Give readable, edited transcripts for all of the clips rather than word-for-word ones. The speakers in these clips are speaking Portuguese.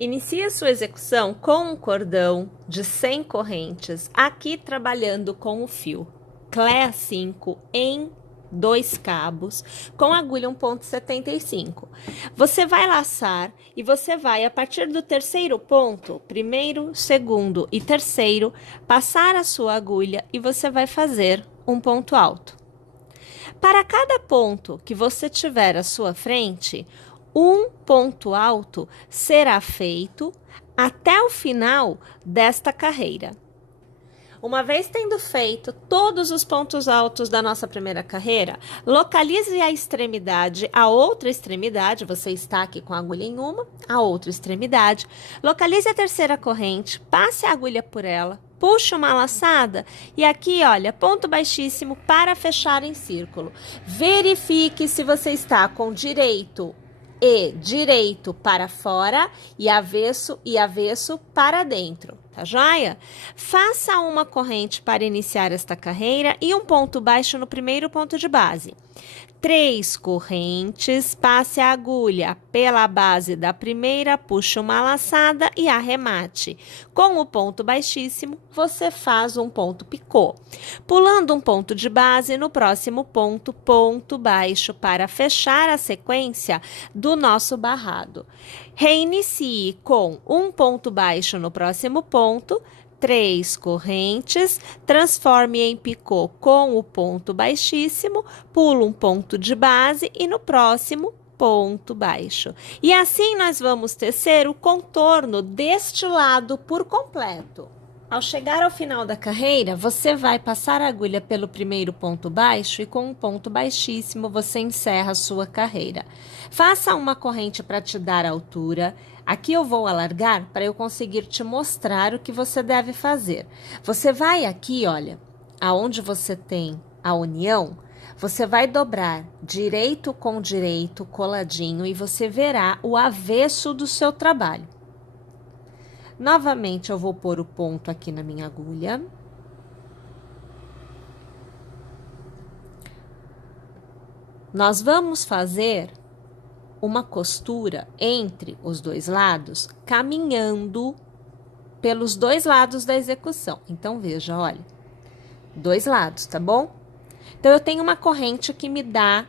Inicie a sua execução com um cordão de 100 correntes, aqui trabalhando com o fio Clea 5 em 2 cabos, com agulha 1,75. Você vai laçar e você vai, a partir do terceiro ponto, primeiro, segundo e terceiro, passar a sua agulha e você vai fazer um ponto alto. Para cada ponto que você tiver à sua frente, um ponto alto será feito até o final desta carreira. Uma vez tendo feito todos os pontos altos da nossa primeira carreira, localize a extremidade, a outra extremidade, você está aqui com a agulha em uma, a outra extremidade, localize a terceira corrente, passe a agulha por ela, puxe uma laçada e aqui, olha, ponto baixíssimo para fechar em círculo. Verifique se você está com direito para fora e avesso para dentro, tá joia? Faça uma corrente para iniciar esta carreira e um ponto baixo no primeiro ponto de base. 3 correntes, passe a agulha pela base da primeira, puxe uma laçada e arremate. Com o ponto baixíssimo, você faz um ponto picô. Pulando um ponto de base, no próximo ponto, ponto baixo para fechar a sequência do nosso barrado. Reinicie com um ponto baixo no próximo ponto, 3 correntes, transforme em picô com o ponto baixíssimo, pula um ponto de base e no próximo ponto baixo. E assim nós vamos tecer o contorno deste lado por completo. Ao chegar ao final da carreira, você vai passar a agulha pelo primeiro ponto baixo e com um ponto baixíssimo você encerra a sua carreira. Faça uma corrente para te dar altura. Aqui eu vou alargar para eu conseguir te mostrar o que você deve fazer. Você vai aqui, olha, aonde você tem a união, você vai dobrar direito com direito, coladinho, e você verá o avesso do seu trabalho. Novamente, eu vou pôr o ponto aqui na minha agulha. Nós vamos fazer uma costura entre os dois lados, caminhando pelos dois lados da execução. Então, veja, olha, 2 lados, tá bom? Então, eu tenho uma corrente que me dá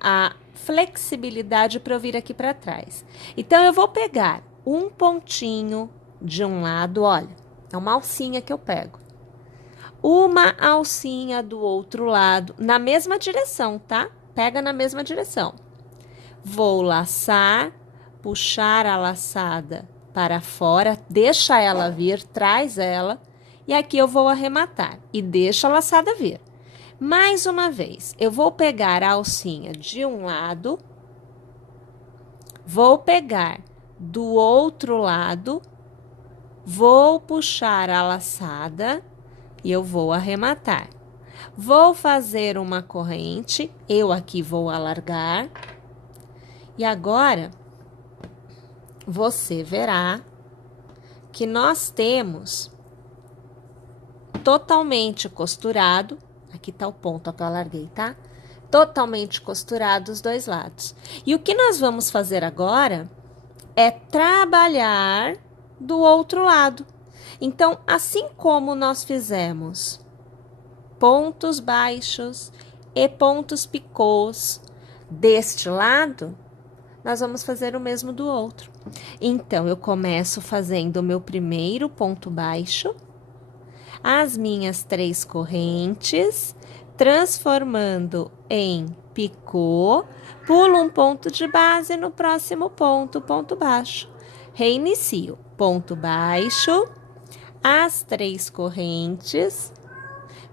a flexibilidade para eu vir aqui para trás. Então, eu vou pegar um pontinho de um lado, olha, é uma alcinha que eu pego. Uma alcinha do outro lado, na mesma direção, tá? Pega na mesma direção. Vou laçar, puxar a laçada para fora, deixa ela vir, traz ela, e aqui eu vou arrematar e deixa a laçada vir. Mais uma vez, eu vou pegar a alcinha de um lado, vou pegar do outro lado, vou puxar a laçada e eu vou arrematar. Vou fazer uma corrente, eu aqui vou alargar. E agora, você verá que nós temos totalmente costurado, aqui tá o ponto que eu alarguei, tá? Totalmente costurado os dois lados. E o que nós vamos fazer agora é trabalhar do outro lado. Então, assim como nós fizemos pontos baixos e pontos picôs deste lado, nós vamos fazer o mesmo do outro. Então, eu começo fazendo o meu primeiro ponto baixo, as minhas 3 correntes, transformando em picô, pulo um ponto de base no próximo ponto, ponto baixo. Reinicio, ponto baixo, as 3 correntes,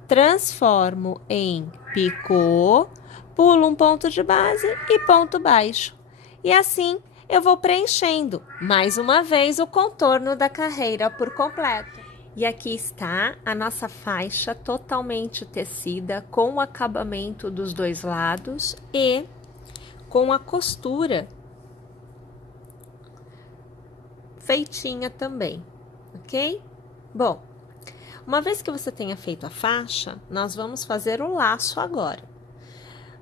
transformo em picô, pulo um ponto de base e ponto baixo. E assim, eu vou preenchendo, mais uma vez, o contorno da carreira por completo. E aqui está a nossa faixa totalmente tecida, com o acabamento dos dois lados e com a costura feitinha também, ok? Bom, uma vez que você tenha feito a faixa, nós vamos fazer o laço agora.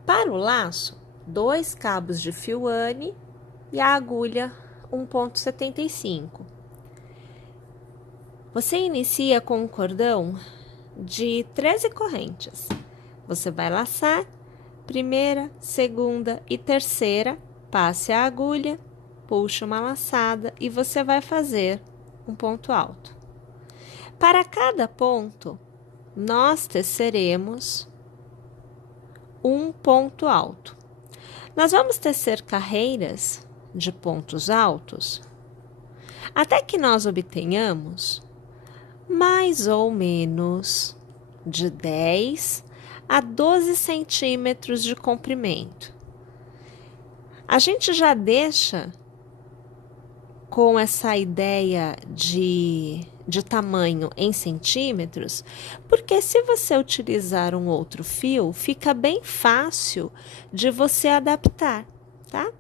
Para o laço, 2 cabos de fio Anne e a agulha 1,75. Você inicia com um cordão de 13 correntes. Você vai laçar primeira, segunda e terceira, passe a agulha, puxa uma laçada e você vai fazer um ponto alto. Para cada ponto, nós teceremos um ponto alto. Nós vamos tecer carreiras de pontos altos até que nós obtenhamos mais ou menos de 10 a 12 centímetros de comprimento. A gente já deixa com essa ideia de tamanho em centímetros, porque se você utilizar um outro fio, fica bem fácil de você adaptar, tá?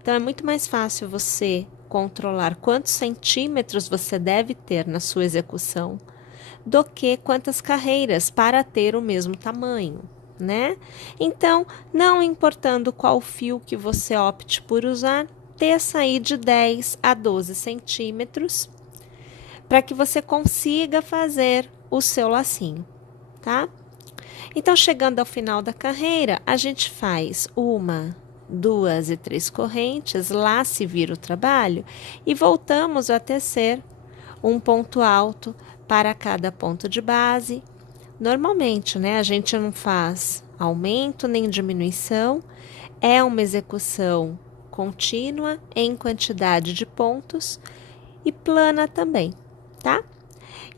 Então, é muito mais fácil você controlar quantos centímetros você deve ter na sua execução do que quantas carreiras para ter o mesmo tamanho, né? Então, não importando qual fio que você opte por usar, teça aí de 10 a 12 centímetros para que você consiga fazer o seu lacinho, tá? Então, chegando ao final da carreira, a gente faz 1, 2 e 3 correntes, lá se vira o trabalho e voltamos a tecer um ponto alto para cada ponto de base. Normalmente, né, a gente não faz aumento nem diminuição, é uma execução contínua em quantidade de pontos e plana também, tá?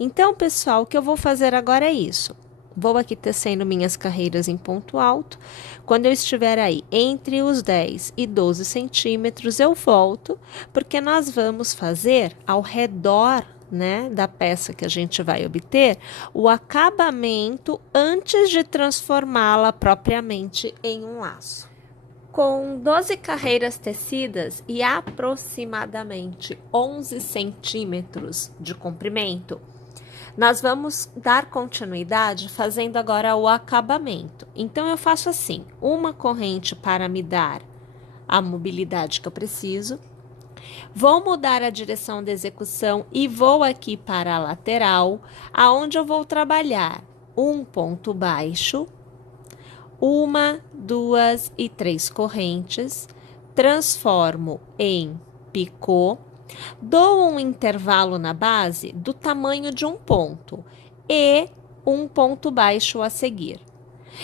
Então, pessoal, o que eu vou fazer agora é isso. Vou aqui tecendo minhas carreiras em ponto alto. Quando eu estiver aí entre os 10 e 12 centímetros, eu volto, porque nós vamos fazer ao redor, né, da peça que a gente vai obter, o acabamento antes de transformá-la propriamente em um laço. Com 12 carreiras tecidas e aproximadamente 11 centímetros de comprimento, nós vamos dar continuidade fazendo agora o acabamento. Então, eu faço assim, uma corrente para me dar a mobilidade que eu preciso, vou mudar a direção da execução e vou aqui para a lateral, aonde eu vou trabalhar um ponto baixo, 1, 2 e 3 correntes, transformo em picô, dou um intervalo na base do tamanho de um ponto e um ponto baixo a seguir.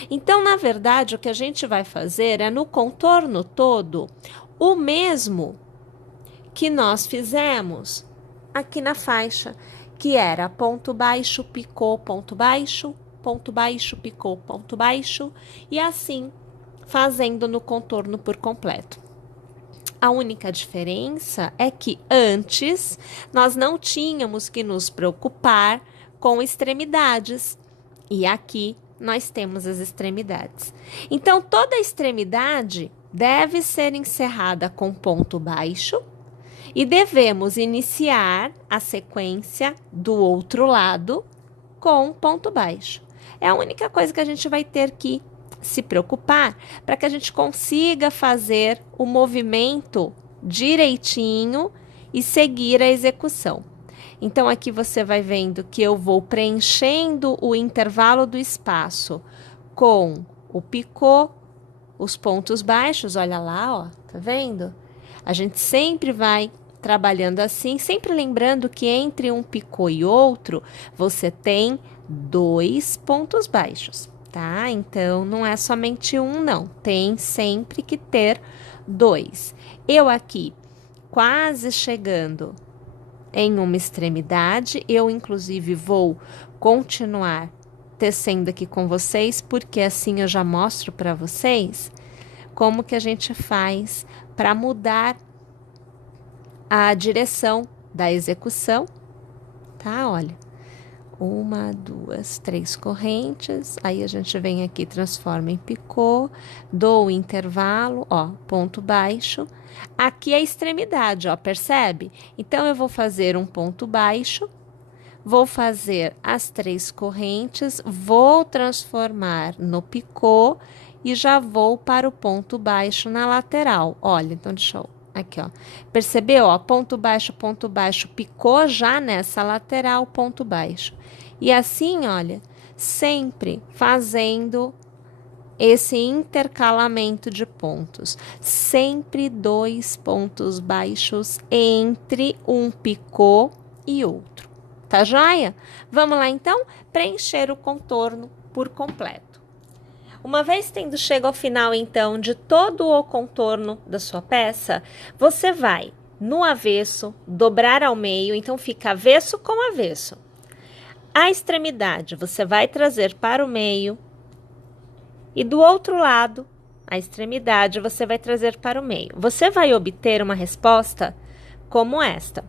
Então, na verdade, o que a gente vai fazer é no contorno todo o mesmo que nós fizemos aqui na faixa, que era ponto baixo, picô, ponto baixo, picô, ponto baixo, e assim fazendo no contorno por completo. A única diferença é que antes nós não tínhamos que nos preocupar com extremidades e aqui nós temos as extremidades. Então, toda extremidade deve ser encerrada com ponto baixo e devemos iniciar a sequência do outro lado com ponto baixo. É a única coisa que a gente vai ter que se preocupar para que a gente consiga fazer o movimento direitinho e seguir a execução. Então, aqui você vai vendo que eu vou preenchendo o intervalo do espaço com o picô, os pontos baixos, olha lá, ó, tá vendo? A gente sempre vai trabalhando assim, sempre lembrando que entre um picô e outro, você tem 2 pontos baixos, tá? Então, não é somente um, não. Tem sempre que ter 2. Eu aqui, quase chegando em uma extremidade, eu, inclusive, vou continuar tecendo aqui com vocês, porque assim eu já mostro para vocês como que a gente faz para mudar a direção da execução, tá? Olha, 1, 2, 3 correntes, aí a gente vem aqui, transforma em picô, dou o intervalo, ó, ponto baixo. Aqui é a extremidade, ó, percebe? Então, eu vou fazer um ponto baixo, vou fazer as 3 correntes, vou transformar no picô e já vou para o ponto baixo na lateral. Olha, então deixa eu Aqui, ó. Percebeu, ó? Ponto baixo, picou já nessa lateral, ponto baixo. E assim, olha, sempre fazendo esse intercalamento de pontos. Sempre 2 pontos baixos entre um picô e outro. Tá joia? Vamos lá, então, preencher o contorno por completo. Uma vez tendo chego ao final, então, de todo o contorno da sua peça, você vai no avesso, dobrar ao meio, então fica avesso com avesso. A extremidade você vai trazer para o meio e do outro lado, a extremidade você vai trazer para o meio. Você vai obter uma resposta como esta.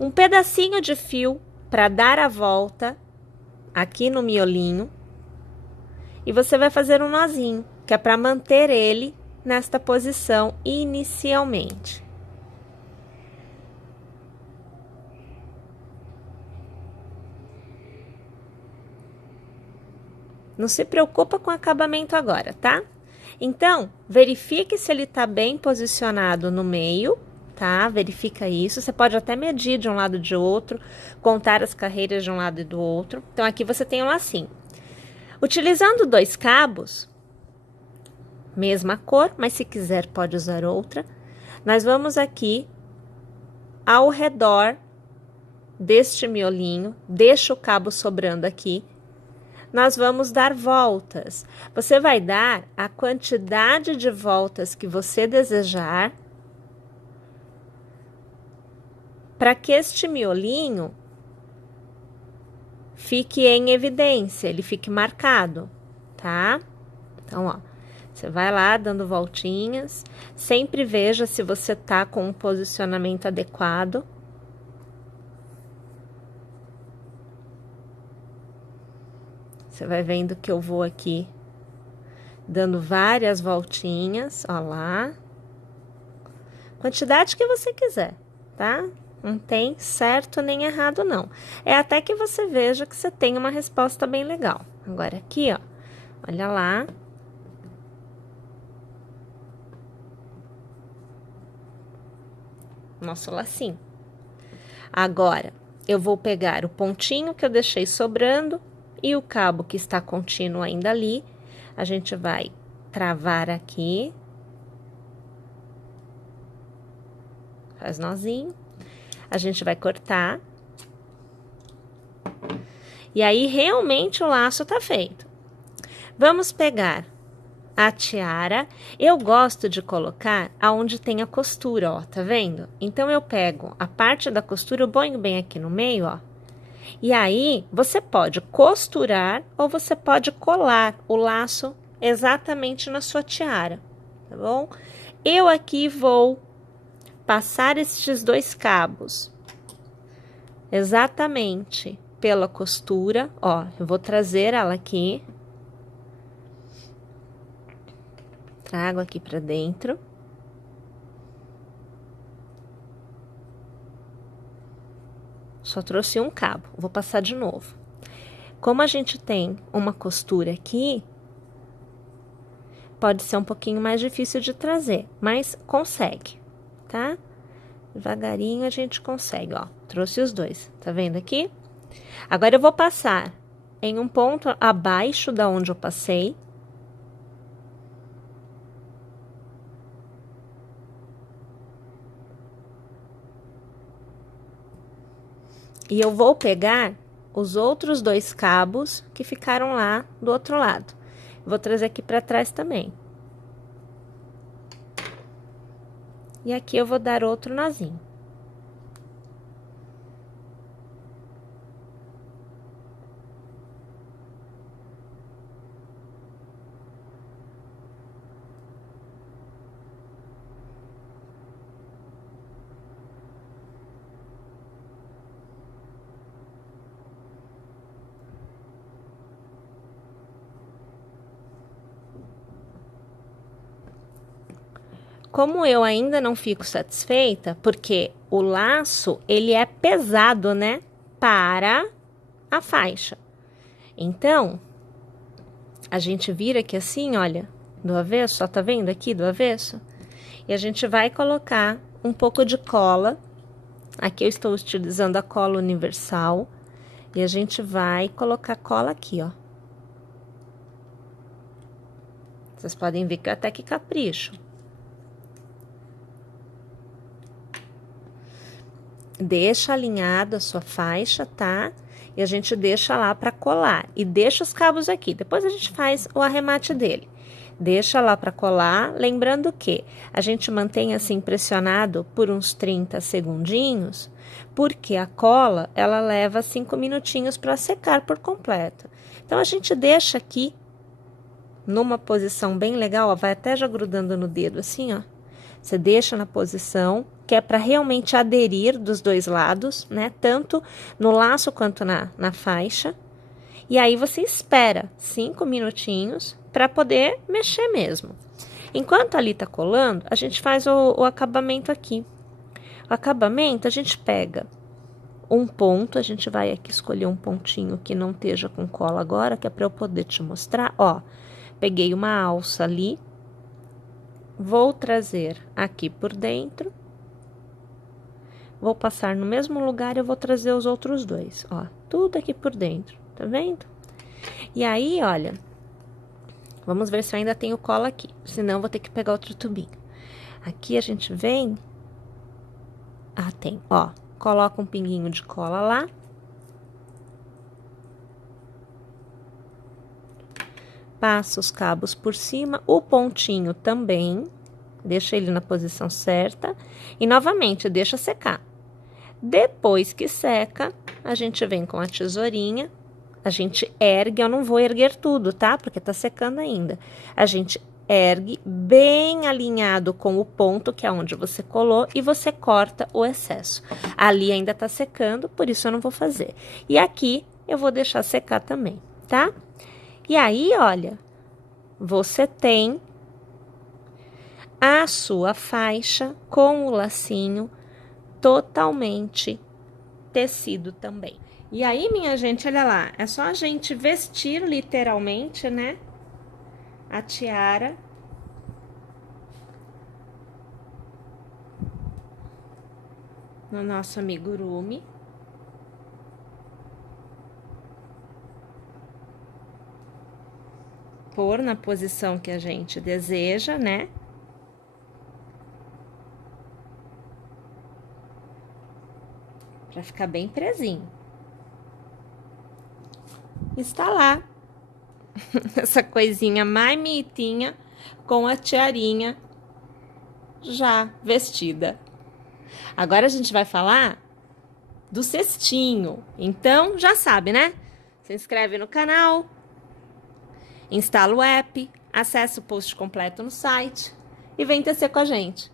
Um pedacinho de fio para dar a volta aqui no miolinho e você vai fazer um nozinho, que é para manter ele nesta posição inicialmente. Não se preocupa com o acabamento agora, tá? Então, verifique se ele está bem posicionado no meio, tá? Verifica isso. Você pode até medir de um lado e de outro, contar as carreiras de um lado e do outro. Então, aqui você tem um lacinho. Utilizando 2 cabos, mesma cor, mas se quiser pode usar outra. Nós vamos aqui ao redor deste miolinho, deixa o cabo sobrando aqui. Nós vamos dar voltas. Você vai dar a quantidade de voltas que você desejar para que este miolinho fique em evidência, ele fique marcado, tá? Então, ó, você vai lá dando voltinhas, sempre veja se você tá com um posicionamento adequado. Você vai vendo que eu vou aqui dando várias voltinhas, ó lá. Quantidade que você quiser, tá? Não tem certo nem errado, não. É até que você veja que você tem uma resposta bem legal. Agora aqui, ó, olha lá. Nosso lacinho. Agora, eu vou pegar o pontinho que eu deixei sobrando e o cabo que está contínuo ainda ali, a gente vai travar aqui, faz nozinho, a gente vai cortar, e aí realmente o laço tá feito. Vamos pegar a tiara, eu gosto de colocar aonde tem a costura, ó, tá vendo? Então, eu pego a parte da costura, eu ponho bem aqui no meio, ó. E aí, você pode costurar ou você pode colar o laço exatamente na sua tiara, tá bom? Eu aqui vou passar estes 2 cabos exatamente pela costura, ó, eu vou trazer ela aqui. Trago aqui pra dentro. Só trouxe um cabo, vou passar de novo. Como a gente tem uma costura aqui, pode ser um pouquinho mais difícil de trazer, mas consegue, tá? Devagarinho a gente consegue, ó. Trouxe os 2, tá vendo aqui? Agora eu vou passar em um ponto abaixo da onde eu passei. E eu vou pegar os outros 2 cabos que ficaram lá do outro lado. Vou trazer aqui para trás também. E aqui eu vou dar outro nozinho. Como eu ainda não fico satisfeita, porque o laço, ele é pesado, né? Para a faixa. Então, a gente vira aqui assim, olha, do avesso, ó, tá vendo aqui do avesso? E a gente vai colocar um pouco de cola. Aqui eu estou utilizando a cola universal. E a gente vai colocar cola aqui, ó. Vocês podem ver que eu até que capricho. Deixa alinhado a sua faixa, tá? E a gente deixa lá para colar. E deixa os cabos aqui. Depois a gente faz o arremate dele. Deixa lá para colar. Lembrando que a gente mantém assim pressionado por uns 30 segundinhos, porque a cola, ela leva 5 minutinhos para secar por completo. Então, a gente deixa aqui numa posição bem legal, ó, vai até já grudando no dedo assim, ó. Você deixa na posição que é para realmente aderir dos dois lados, né? Tanto no laço quanto na faixa. E aí você espera 5 minutinhos para poder mexer mesmo. Enquanto ali tá colando, a gente faz o acabamento aqui. O acabamento, a gente pega um ponto, a gente vai aqui escolher um pontinho que não esteja com cola agora, que é para eu poder te mostrar, ó. Peguei uma alça ali, vou trazer aqui por dentro, vou passar no mesmo lugar e eu vou trazer os outros dois, ó, tudo aqui por dentro, tá vendo? E aí, olha, vamos ver se eu ainda tenho cola aqui, senão eu vou ter que pegar outro tubinho. Aqui a gente vem, tem, ó, coloca um pinguinho de cola lá. Passa os cabos por cima, o pontinho também, deixa ele na posição certa e novamente deixa secar. Depois que seca, a gente vem com a tesourinha, a gente ergue, eu não vou erguer tudo, tá? Porque tá secando ainda. A gente ergue bem alinhado com o ponto, que é onde você colou, e você corta o excesso. Ali ainda tá secando, por isso eu não vou fazer. E aqui eu vou deixar secar também, tá? E aí, olha, você tem a sua faixa com o lacinho totalmente tecido também. E aí, minha gente, olha lá, é só a gente vestir literalmente, né, a tiara. No nosso amigurumi. Pôr na posição que a gente deseja, né? Pra ficar bem presinho. Está lá. Essa coisinha mais bonitinha com a tiarinha já vestida. Agora a gente vai falar do cestinho. Então, já sabe, né? Se inscreve no canal. Instala o app, acessa o post completo no site e vem tecer com a gente.